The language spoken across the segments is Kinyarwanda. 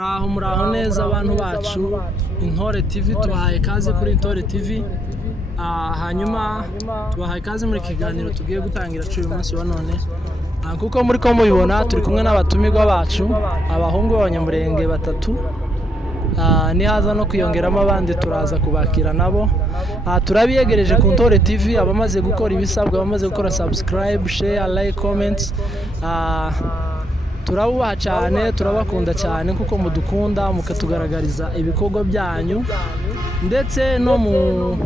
muraho neza abantu bacu Intore TV tubahaye kaze kuri Intore TV. Hanyuma tubahaye kaze muri kiganiro tugiye gutangira uyu munsi wa none. Kuko muri ko mubibona turi kumwe n'abatumirwa bacu abahungu b'abanyamurenge batatu. Nihaza no kwiyongeramo abandi turaza kubakira nabo. Turabiyegereje ku Intore TV abamaze gukora ibisabwa, abamaze gukora subscribe, share, like, comments. Turabubaha cyane, turabakunda cyane kuko mudukunda mukatugaragariza ibikorwa byanyu, ndetse no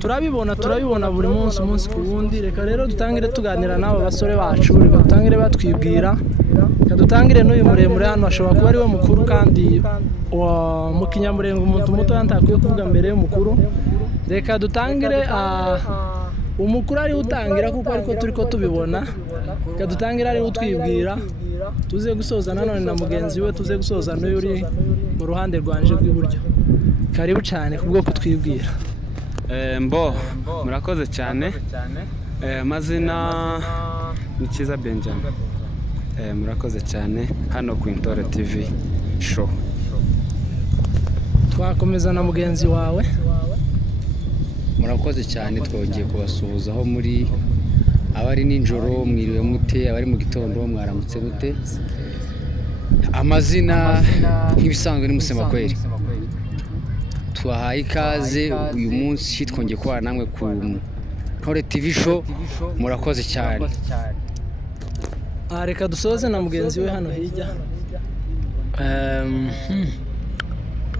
turabibona buri munsi ku wundi. Reka rero dutangire tuganira n'abo basore bacu, reka dutangire batwibwira, reka dutangire n'uyu muremure hano ashobora kuba ari we mukuru, kandi mu kinyamurenge umuntu muto ntakwiye kuvuga mbere y'umukuru. Reka dutangire umukuru ari utangira kuko ariko turi ko tubibona. Reka dutangire ari utwibwira, tuze gusoza nanone na mugenzi we, tuze gusoza n'uyu uri mu ruhande rwanje rw'iburyo. Karibu cyane kubwo kutwibwira. Murakoze cyane. Amazina ni Kiza Benjamin. Murakoze cyane hano ku Intore TV show. Twakomeza na mugenzi wawe. Murakoze cyane, twongeye kubasuhuza aho muri, abari ninjoro mwiriwe mute, abari mu gitondo mwaramutse mute. Amazina nk'ibisanzwe ni Musemakweli. Twahaye ikaze uyu munsi, twongeye kubana namwe ku Intore TV show. Murakoze cyane. Reka dusoze na mugenzi we hano hirya.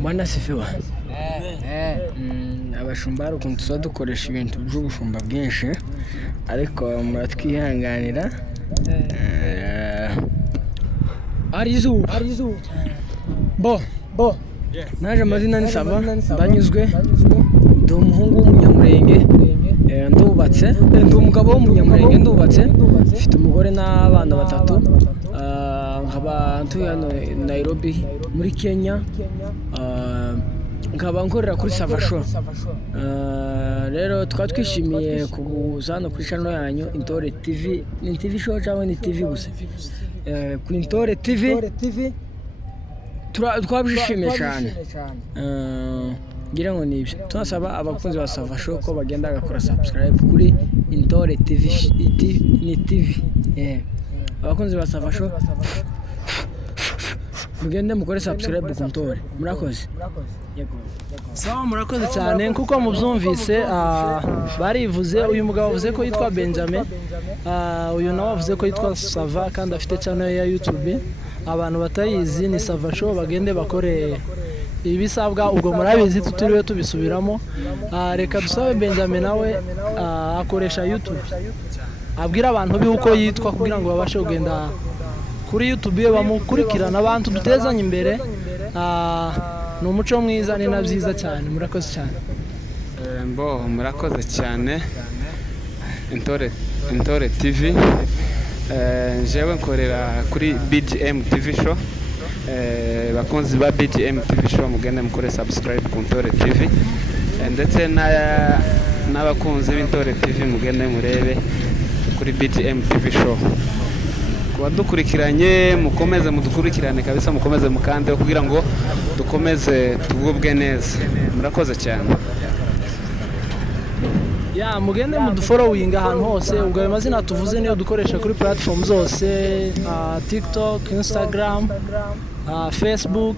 Bwana sifiwa. Abashumba hari ukuntu tuba dukoresha ibintu by'ubushumba bwinshi, ariko muratwihanganira. Arizu bo naje amazina ni Sava, ndanyuzwe, ndi umuhungu w'umunyamurenge, ndubatse, ndi umugabo w'umunyamurenge, ndubatse, mfite umugore n'abana batatu. Nkaba ntuye hano Nairobi muri Kenya. Nkaba nkorera kuri Sava Show. Rero twaba twishimiye kuza hano kuri channel yanyu Intore TV. Ni TV show cyangwa ni TV gusa? Kuri Intore TV twabishimiye cyane. Ngira ngo nibyo tunasaba abakunzi ba Sava Show ko bagenda bagakora subscribe kuri Intore TV. Ni TV. Abakunzi ba Sava Show mugende mukore subscribe ku Intore. Murakoze. Sawa, murakoze cyane. Kuko mubyumvise barivuze, uyu mugabo avuze ko yitwa Benjamin, uyu nawe avuze ko yitwa Sava, kandi afite channel ya YouTube. Abantu batayizi ni Sava Show, bagende bakore ibisabwa, ubwo murabizi tutiriwe tubisubiramo. Reka dusabe Benjamin nawe akoresha YouTube, abwira abantu uko yitwa kugira ngo babashe kugenda kuri YouTube bamukurikirana, abantu dutezanye imbere. Ni umuco mwiza, ni na byiza cyane. Murakoze cyane. Murakoze cyane. Intore TV, jewe nkorera kuri BGM TV show. Bakunzi ba BGM TV show mugende mukore subscribe ku Intore TV, ndetse n'abakunzi b'Intore TV mugende murebe kuri BGM TV show. Kubadukurikiranye mukomeze mudukurikirane kabisa, mukomeze mukandeho kugira ngo dukomeze tugubwe neza. Murakoze cyane. Mugende mudufollowing ahantu hose. Ubwo ayo mazina tuvuze niyo dukoresha kuri platform zose, TikTok, Instagram, Facebook,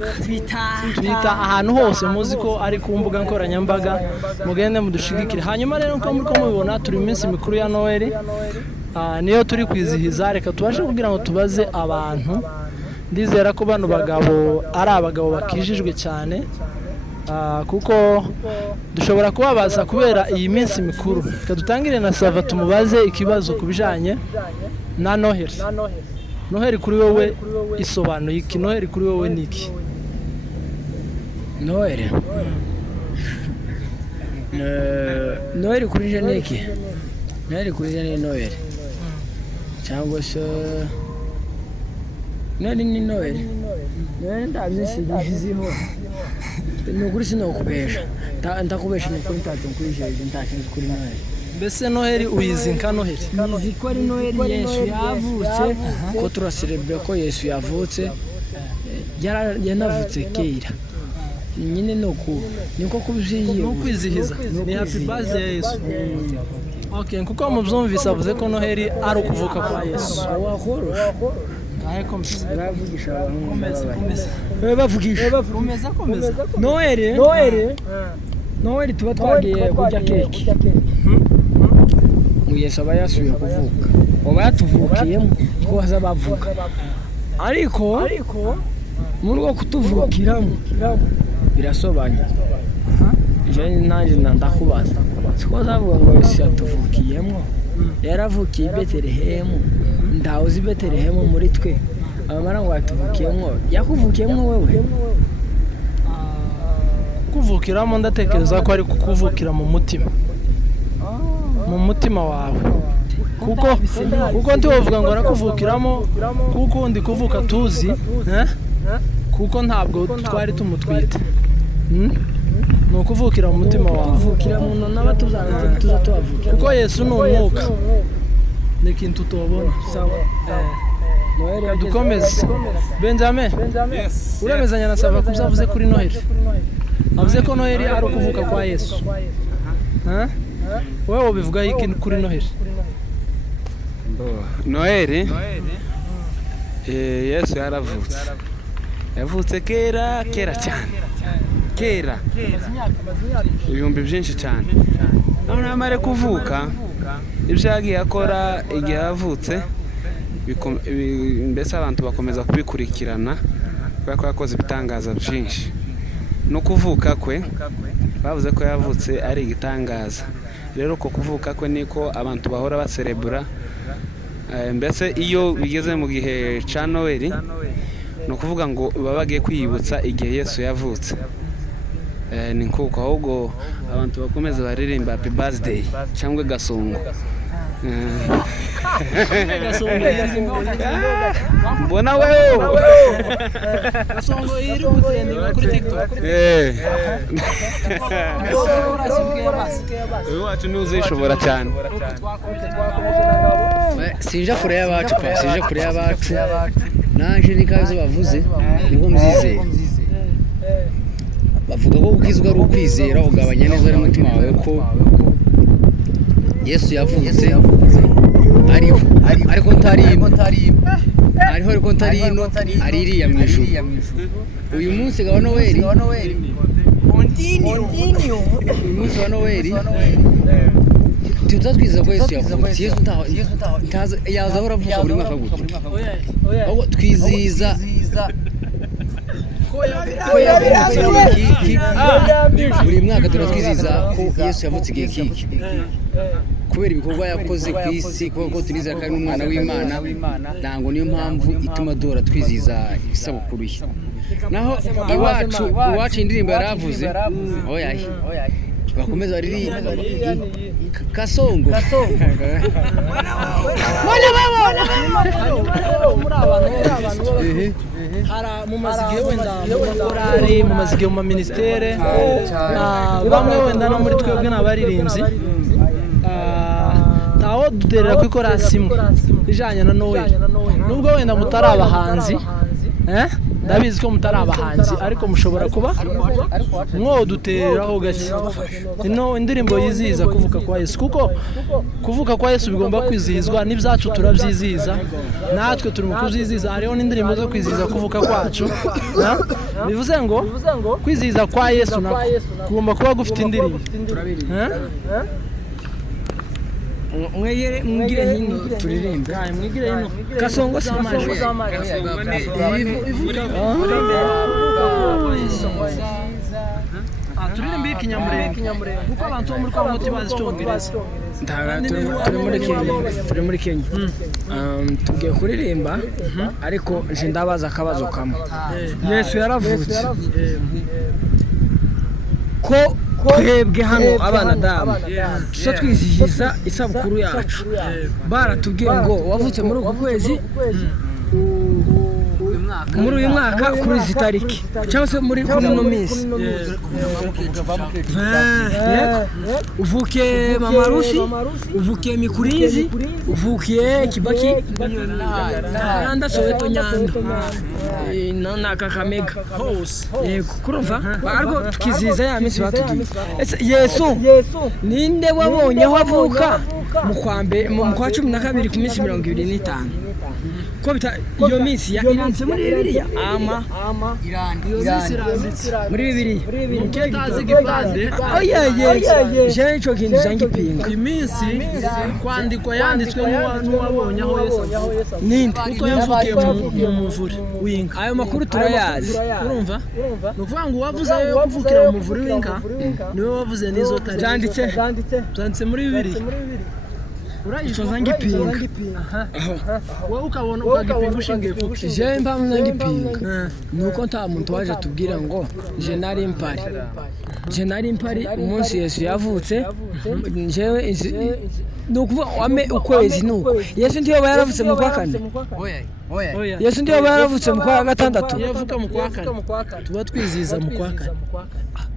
Twitter, ahantu hose muzi ko ari ku mbuga nkoranyambaga. Mugende mudushigikire. Hanyuma rero uko muri ko mubibona turi mu minsi mikuru ya Noheli, niyo turi kwizihiza. Reka tubashe kugira ngo tubaze abantu. Ndizera ko bano bagabo ari abagabo bakijijwe cyane, kuko dushobora kubabaza kubera iyi minsi mikuru. Reka dutangire na Sava tumubaze ikibazo kubijanye na Noheli. Noheli kuri wowe isobanuye iki? Noheli kuri wowe ni iki? Noheli kuri je ni iki? Noheli kuri je ni Noheli cyangwa se Noheli ni Noheli. Noheli ndabiziho. Ni ukuri sinokubesha. Ndakubesha ni kuri ntacyo nkujeje, ntacyo kuri Noheli. Mbese Noheli uyizi nka Noheli? Nizi ko ari Noheli Yesu yavutse, ko turaselebre ko Yesu yavutse. yanavutse kera nyine niko kubyiye no kwizihiza ni happy birthday Yesu. Okay, kuko mubyumvise avuze ko Noheli ari ukuvuka kwa Yesu. bavugisha Noheli tuba twagiye kurya keke Yesu aba yasubiye kuvuka aba yatuvukiyemo twaza bavuga ariko muri wo kutuvukiramo birasobanya nanjye ndakubaza siko zavuga ngo Yesu yatuvukiyemo yaravukiye i Betelehemu ndaho uzi Betelehemu muri twe abamara ngo yatuvukiyemo yakuvukiyemo wewe kuvukiramo ndatekereza ko ari kukuvukira mu mutima wawe kuko ntiwavuga ngo arakuvukiramo kuko ndi kuvuka tuzi kuko ntabwo twari tumutwite ni ukuvukira mu mutima wawe kuvukira mu naba tuza tuvukira kuko Yesu ni umwuka ni ikintu tubona dukomeze Benjamin uremezanya na Sava kubyo avuze kuri Noheli avuze ko Noheli ari ukuvuka kwa Yesu wowe ubivuga iki kuri Noheli Noheli Yesu yavutse kera cyane kera ibihumbi byinshi cyane none amare kuvuka ibyo yagiye akora igihe yavutse mbese abantu bakomeza kubikurikirana kubera ko yakoze ibitangaza byinshi no kuvuka kwe bavuze ko yavutse ari igitangaza rero ko kuvuka kwe niko abantu bahora baserebura mbese iyo bigeze mu gihe cya Noheli ni ukuvuga ngo baba bagiye kwiyibutsa igihe Yesu yavutse ni nkuko ahubwo abantu bakomeza baririmba happy birthday cyangwa gasongo mbona wewe gasongo iri gutrendinga kuri TikTok uyu wacu ni uzishobora cyane sinja kure y'abacu naje nikazo bavuze niko muzizeye bavuga ko ubwizwa ari ukwizera ugabanya neza ari umutima wawe ko Yesu yavutse ariko ntari ino aririya mu ijuru uyu munsi wa Noheli umunsi wa Noheli tutazwiza ko Yesu yavutse Yesu yaza ahora avuka buri mwaka gutya ahubwo twizihiza buri mwaka turatwizihiza ko Yesu yavutse igihe kiki kubera ibikorwa yakoze ku isi kuko tunizera ko ari n'umwana w'Imana ntabwo niyo mpamvu ituma duhora twizihiza isabukuru ye naho iwacu indirimbo yaravuze oyaye bakomeza baririmba kasongo mumaze igihe wenda mumaze igihe mu ministere bamwe wenda no muri twebwe n'abaririmbyi ntaho duterera ku ikorasi imwe ijanye na Noheli nubwo wenda mutari abahanzi ndabizi ko mutari abahanzi ariko mushobora kuba mwodutereraho gake ino indirimbo yizihiza kuvuka kwa Yesu kuko kuvuka kwa Yesu bigomba kwizihizwa n'ibyacu turabyizihiza natwe turi mu kubyizihiza hariho n'indirimbo zo kwizihiza kuvuka kwacu bivuze ngo kwizihiza kwa Yesu nako kugomba kuba gufite indirimbo mwigire hino turirimbe mwigire hino kasongo samaje turirimbe ikinyamurenge kuko abantu bo muri kwa muti bazi icyongereza turi muri Kenya tugiye kuririmba ariko nje ndabaza akabazo kamwe Yesu yaravutse ko twebwe hano abana damu tuza twizihiza isabukuru yacu baratubwiye ngo wavutse muri uku kwezi muri uyu mwaka kuri izi tariki cyangwa se muri ino minsi uvukiye Mama Rusi, uvukiye Mikurizi, uvukiye Kibaki Nyanda, Soweto Nyanda na Kakamega hose. Yego kurumva ariko tukiziza ya minsi batugiye. Yesu ninde wabonye aho avuka mu kwa 12 ku minsi 25 ko iyo minsi iranditse muri Bibiliya muri Bibiliya Mutazi igipande je ico kintu zangipinga iminsi kwandikwa yanditswe n'uwabonye aho Yesu ninde kuko yavukiye mu muvuri w'inka. ayo makuru turayazi urumva nukuvuga ngo wavuze ayo kuvukira mu muvuri w'inka niwe wavuze n'izo tariki byanditse muri Bibiliya. Ico zangipinga wowe ukabona ukagipinga ushingiye kuki? je mpamvu zangipinga nuko nta muntu waje atubwira ngo je nari mpari umunsi Yesu yavutse jewe nukuvuga wame ukwezi nuko Yesu ndiyo yaravutse mu kwa 4 Yesu ndiyo yaravutse mu kwa 6 yavuka mu kwa 4 tuba twiziza mu kwa 4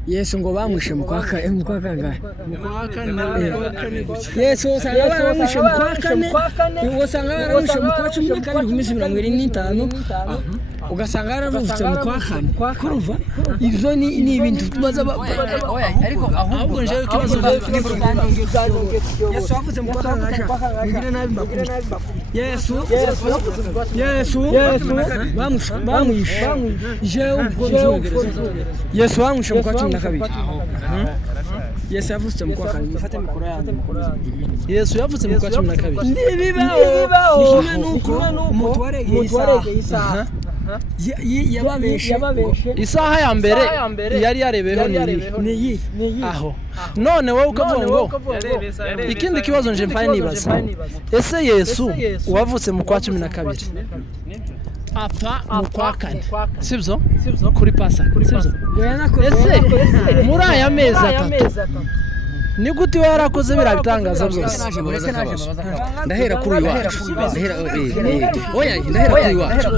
Yesu ngo bamwishe mu kwa 4 mu kwa kangahe mu kwa 4 Yesu usanga baramwishe mu kwa 4 usanga baramwishe mu kwa 12 ku minsi 25 ugasanga yaravutse mu kwa 4 kurumva ivyo ni ibintu tubaza ariko ahubwo nje ikibazo Yesu yavuze mu kwa kangahe ngire nabi bakuru Yesu bamwishe Yesu bamwishe mu kwa 12 Yesu yavutse mu kwa 4 mfate mikoro yanjye Yesu yavutse mu kwa 12 ndibibaho nuko umuntu warege isaha yababeshe isaha ya mbere yari yarebeho ni aho none wowe ukavuga ngo ikindi kibazo nje mpaye nibaza ese Yesu wavutse mu kwa 12 apfa mu kwa 4 sibyo kuri Pasaka sibyo ese muri aya mezi 3 ni gute warakoze birabitangaza byose? ndahera kuri uyu wacu ndahera kuri uyu wacu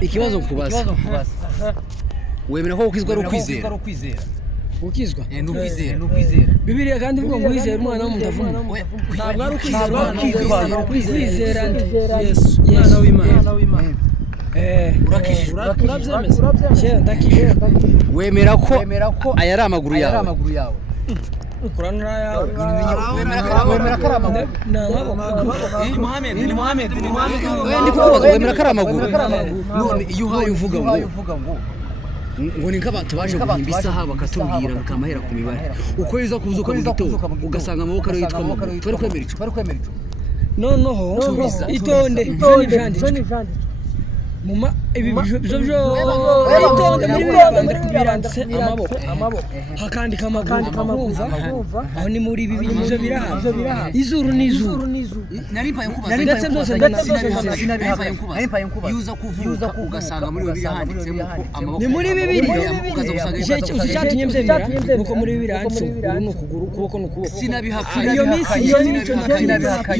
ikibazo kubaza wemera ko ukizwa ari ukwizera ukizwa ni ukwizera Bibiliya kandi ivuga ngo wizera umwana w'umuntu avuma ntabwo ari ukwizera Yesu umwana w'Imana urabyemeza ndakije wemera ko aya ari amaguru yawe Kurana yawe wemera ko ari amaguru ni Muhammad wemera ko ari amaguru none iyo uhaye uvuga ngo ni nk'abantu baje guhimba isaha bakatubwira bakamahera ku mibare uko yiza kuzuka mu gitondo ugasanga amaboko ariyo yitwa amaguru twari kwemera ico noneho itonde muma ibi byo itonde muri biranditse amaboko hakandika amaguru aho ni muri ibi byo birahaje izuru nari mpaye kubaza ndetse byose sinabihabaye kubaza yuza kuvuka ugasanga muri Bibiliya handitsemo ko amaboko ni muri Bibiliya ukaza gusanga uzatumye mbyemera nuko muri Bibiliya handitse ukuguru ukuboko n'ukuboko sinabihakanye iyo minsi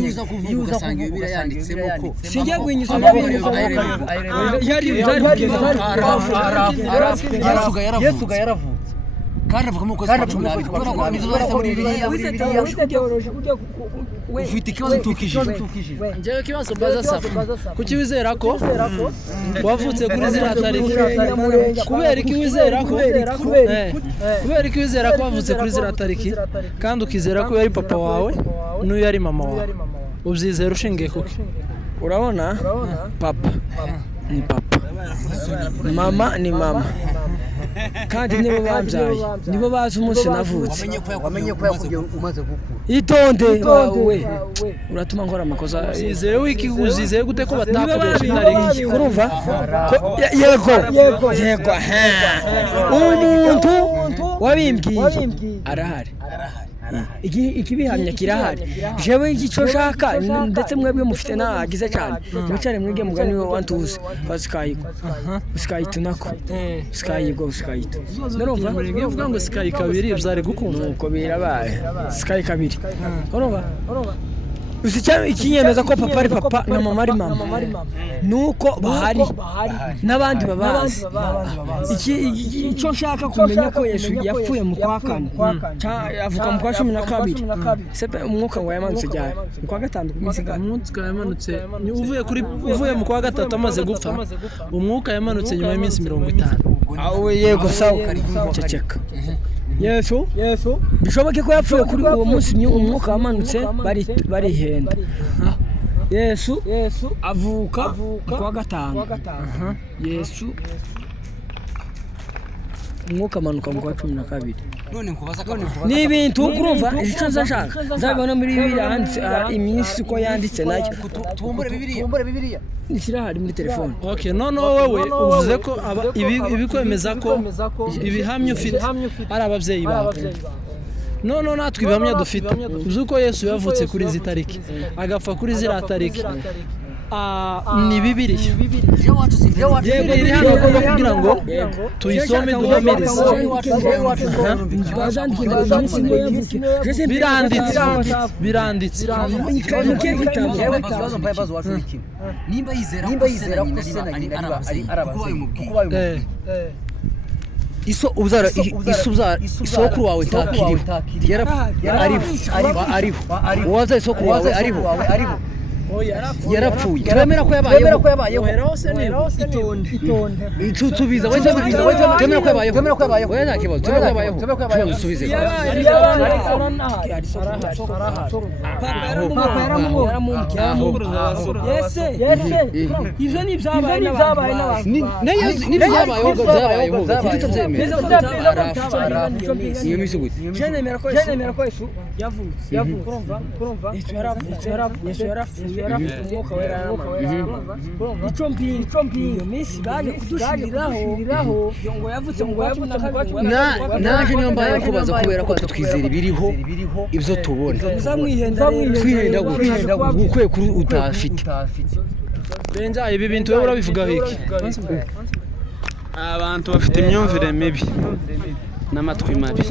yuza kuvuka ugasanga Bibiliya yanditsemo ko sijya guhinyuza yari Yesu ga yaravutse kandi avuga mu kwezi kwa 12 kubera ko nizo zose muri Bibiliya ufite ikibazo tukijije njyewe ikibazo baza sasa kuki wizera ko wavutse kuri ziriya tariki kubera iki wizera ko wavutse kuri ziriya tariki kandi ukizera ko yari papa wawe n'uyu yari mama wawe ubyizera ushingiye kuki? urabona papa ni papa mama ni mama kandi nibo bambyaye nibo bazi umunsi navutse wamenye ko yakugiye umaze gukura itonde wawe uratuma nkora amakosa uzizeye wiki uzizeye gute ko batakoresha itariki kurumva yego umuntu wabimbwiye arahari ikibihamya kirahari jewe igico shaka ndetse mwebwe mufite nagize cyane mwicare mwige mugani we wantuze Skype nako Skype ndumva uvuga ngo Skype 2 byari gukunda uko birabaye Skype 2 urumva ikinyemeza ko papa ari papa na mama ari mama nuko bahari n'abandi babazi. Icyo nshaka kumenya ko Yesu yapfuye mu kwa kane avuka mu kwa 12 sepe umwuka ngo yamanutse cyane mu kwa gatanu ku minsi gato umwuka yamanutse uvuye mu kwa gatatu amaze gupfa umwuka yamanutse nyuma y'iminsi 50. Yego sawa ceceka. Yesu bishoboke ko yapfuye kuri uwo munsi umwuka wamanutse barihenda. Yesu avuka kwa gatanu. Yesu umwuka amanuka mu kwa 12. none nkubaza ni ibintu kurumva icyo nzashaka nzabibona muri Bibiliya handitse iminsi ko yanditse nayo tubumbure Bibiliya nishyira muri telefone. Okay, none wowe uvuze ko ibikwemeza ko ibihamya ufite ari ababyeyi bawe. None natwe ibihamya dufite uzi ko Yesu yavutse kuri izi tariki agapfa kuri ziriya tariki ni Bibiliya. Yego iri hano kugira ngo tuyisome duhamirize. Biranditse nimba yizera ko sena ari isokuru wawe ntakiriho ariho uwaza isokuru wawe ariho yarapfuye twemera ko yabayeho tubiza twemera ko yabayeho oya nta kibazo twemera ko yabayeho dusubize ivyo ni byabaye iyo misi gute nemera ko Yesu yavutse Yesu yarapfuye umwuka wera icyo mpinga minsi baje kudushiriraho ngo yavutse naje niyo mbaye kubaza kubera ko twizera ibiriho ibyo tubona twihenda gukwiye kuri utafite benja ibi bintu wewe urabivuga iki? Abantu bafite imyumvire mibi n'amatwi mabi.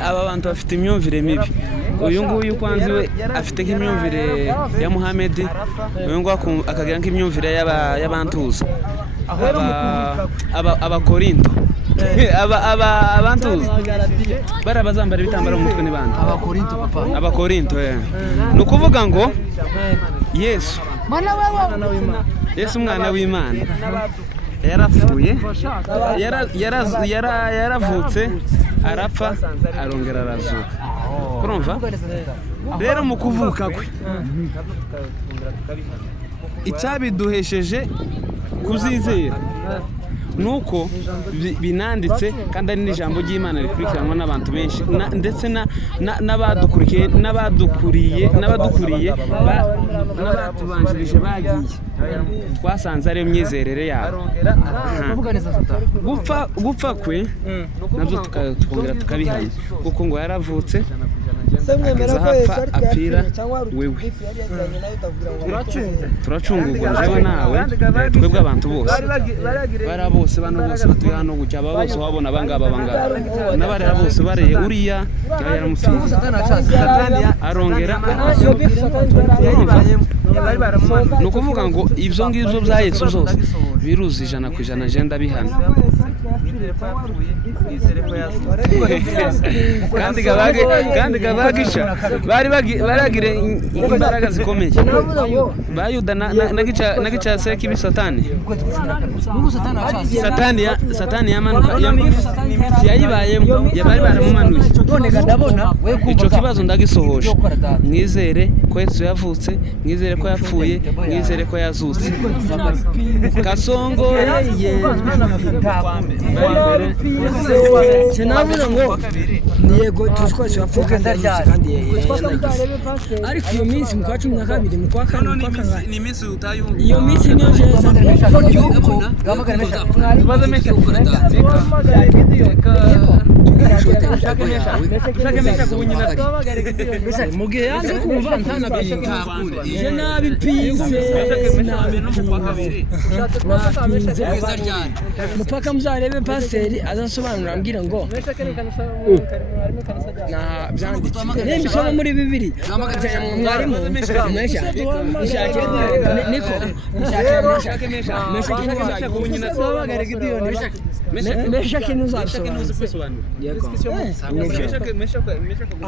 Aba bantu bafite imyumvire mibi. Uyu nguyu kwanzi we afite nk'imyumvire ya Muhammad, uyu nguyu akagira nk'imyumvire y'abantuza abakorinto abantuza barabazambara ibitambaro mu mutwe n'ibandi abakorinto ni ukuvuga ngo Yesu umwana w'Imana yarapfuye yaravutse arapfa arongera arazuka. Kurumva rero mu kuvuka kwe icyabiduhesheje kuzizera nuko binanditse kandi ari n'ijambo ry'Imana rikurikiranwa n'abantu benshi ndetse n'abadukuriye n'abatubanjirije bagiye twasanze ari imyizerere yabo. Gupfa kwe nabyo tukongera tukabihana kuko ngo yaravutse hapfa apfira wewe. Turacungurwa jewe nawe twebwe abantu bose bara bose bano bose batuye hano gutya aba bose wabona abangaba n'abarera bose bareye uriya yaramupfiriye arongera ni ukuvuga ngo ibyo ngibyo bya Yesu byose biruzi 100% je ndabihana kandi gabagisha baragire imbaraga zikomeye bayuda nagica seki bisatani satani yamanuka yayibayemo yabari baramumanuye none ndabona ico kibazo ndagisohoje mwizere ko Yesu yavutse mwizere ko yapfuye mwizere ko yazutse kasongo Senavuga ngo yego twese yapfuye kandi ariko iyo minsi mu kwa 12 mu kwa 4 mu kwa 5 ni minsi utayumva iyo minsi niyo jeza gamagara mu gihe yanze kumva ntanabipinga je nabipinze mupaka muzarebe pasiteri azasobanura ambwira ngo na byanditse n'ibisomo muri bibiri mwarimu mesha niko mesha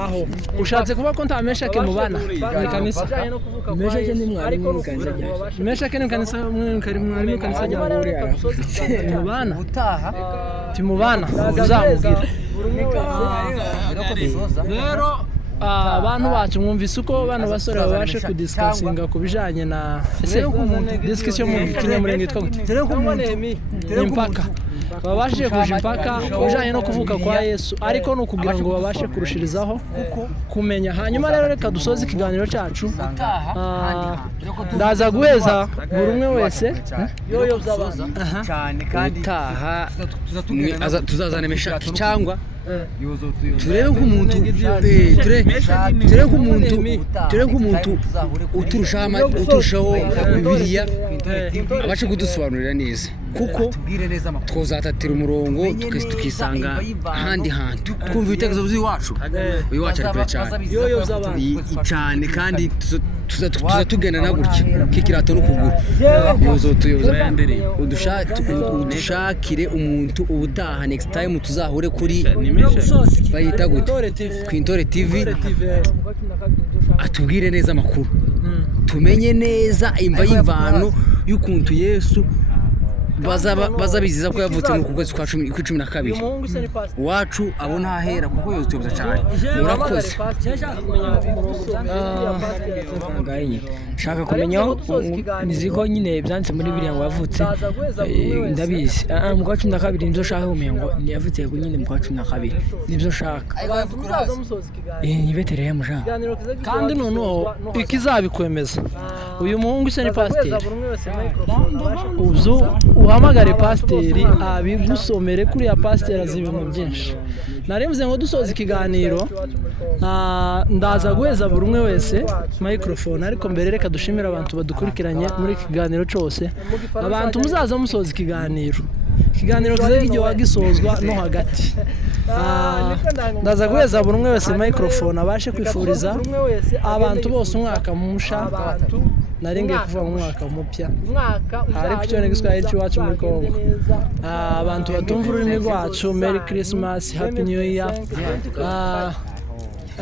aho ushatse kuba ko nta meshake mu bana mu kanisa meshake ni mwarimu mu kanisa meshake ni kanisa mwarimu kanisa rya mu bana mu bana uzamubwira rero abantu bacu mwumvise uko bano basore babashe kudisikasinga ku bijanye na discussion mu kinyamurenge yitwa gute impaka babashije kuja impaka ujanye no kuvuka kwa Yesu ariko no kugira ngo babashe kurushirizaho kumenya. Hanyuma rero reka dusoze ikiganiro cyacu, ndaza guheza buri umwe wese cyane kandi utaha tuzazana meshaki cyangwa turebe nk'umuntu uturushaho Bibiliya abashe kudusobanurira neza, kuko twozatatira umurongo tukisanga ahandi hantu twumva ibitekerezo by'iwacu ari kure cyane kandi tuzatugenda gutya k'ikirato n'ukuguru uzotuyoboza udushakire umuntu ubutaha next time tuzahure kuri bayita gute Kwintore TV atubwire neza amakuru tumenye neza imva y'imvano y'ukuntu Yesu bazabiziza ko yavutse mu kwezi kwa 12 wacu abona ahera kuko yotuyoboza cyane. Murakoze shaka kumenya niziko nyine byanditse muri Bibiliya ngo yavutse ndabizi mu kwa 12 nibyo shaka kumenya ngo yavutse nyine mu kwa 12 nibyo shaka ni Betelehemu shaka. kandi noneho ikizabikwemeza uyu muhungu se ni pasiteri, uzu uhamagare pasiteri abigusomere kuri ya pasiteri azi ibintu byinshi. Naremvuze ngo dusoza ikiganiro ndaza guheza buri umwe wese microphone, ariko mbere reka dushimira abantu badukurikiranye muri ikiganiro cyose, abantu muzaza musoza ikiganiro kiza kijye wagisozwa no hagati. Ndaza guheza buri umwe wese microphone abashe kwifuriza abantu bose umwaka musha, naringiye kuvuga mu mwaka mupya ariko cyo ni giswahili cy'iwacu muri Kongo. Abantu batumva ururimi rwacu Merry Christmas, Happy New Year.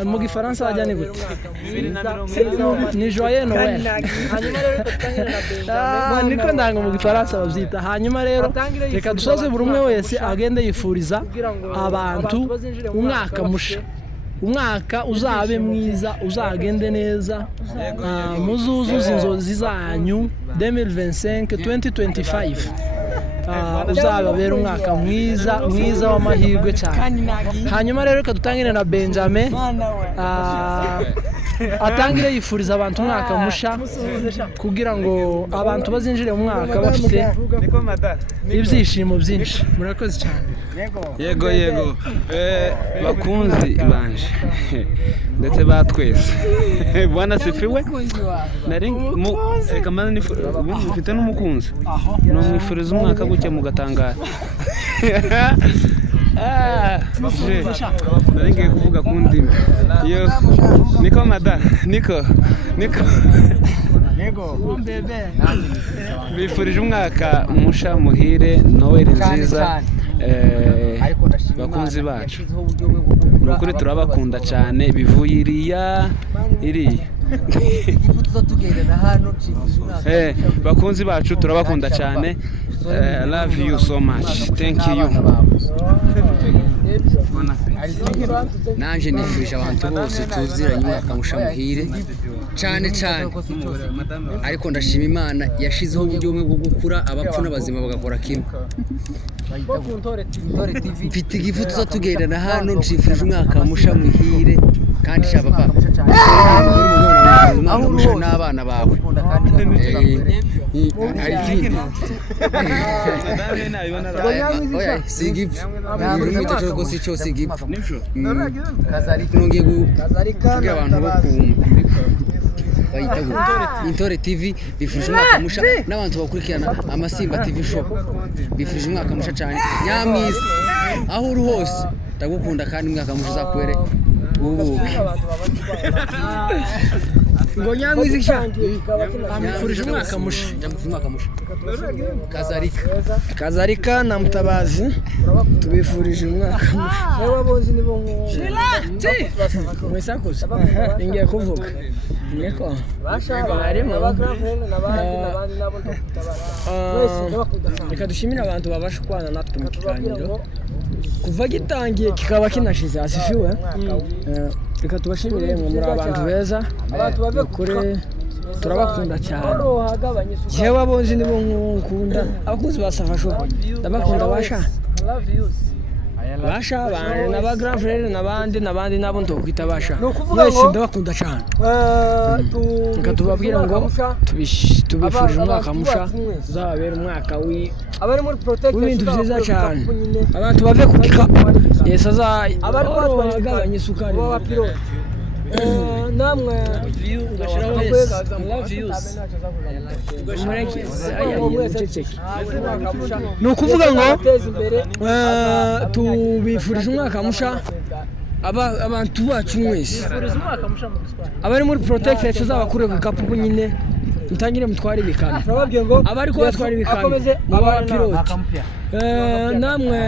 Mu gifaransa wajya ni gute? Ni Joyeux Noël. Niko ndanga mu gifaransa babyita. Hanyuma rero reka dusoze buri umwe wese agende yifuriza abantu umwaka musha, umwaka uzabe mwiza, uzagende neza, muzuzuza inzozi zanyu 2025 uzababera umwaka mwiza w'amahirwe cyane. Hanyuma rero reka dutangire na Benjamin atangire yifuriza abantu umwaka musha kugira ngo abantu bazinjire mu mwaka bafite ibyishimo byinshi. Murakoze cyane. Yego bakunzi banje ndetse batwese bwana sifiwe nari reka mane mfite n'umukunzi no mwifuriza umwaka gutya mugatangara. Nari ngiye kuvuga ku ndimi yo niko mada niko bifurije umwaka musha muhire, Noel nziza. Bakunzi bacu nukuri turabakunda cyane bivuye iriya bakunzi bacu turabakunda cyane. Love you so much, thank you. Nanje nifurije abantu bose tuziranye umwaka musha muhire cyane, ariko ndashima Imana yashizeho uburyo bumwe bwo gukura abapfu n'abazima bagakora kimwe. Mfite igifu tuzatugendana hano, nshifurije umwaka musha muhire kandi cyaba papa umwaka musha n'abana bawe hari ikindi oya sigipfa ibintu cyo rwose cyo sigipfa nongeye kubwira abantu bo bayita Intore TV bifuje umwaka musha n'abantu bakurikirana Amasimba TV show bifuje umwaka musha cyane nyamwiza aho uri hose ndagukunda kandi umwaka musha uzakwere ubuke ngo nyamwiza ishangiye amufurije umwaka musha Kazarika na Mutabazi tubifurije umwaka musha wewe abozi nibo mwesakuza ingiye kuvuga niko barimo n'abandi nabo reka dushimire abantu babasha kwana natwe mu kiganiro kuva gitangiye kikaba kinashize asifiwe reka tubashimire ngo muri abantu beza kure turabakunda cyane jewe abonzi nibo nkunda abakuzi basafasho ndabakunda basha bane n'aba grand frère n'abandi nabo ndokwita basha mwese ndabakunda cyane reka tubabwira ngo tubifurije umwaka musha uzabera umwaka w'ibintu byiza cyane abantu bave ku gikapu yesu azagabanya isukari namwe ni ukuvuga ngo tubifurije umwaka musha abantu bacu mwese abari muri protect tuzabakure ku gikapu nyine mutangire mutware ibikano abari ko batwara ibikano aba pilot namwe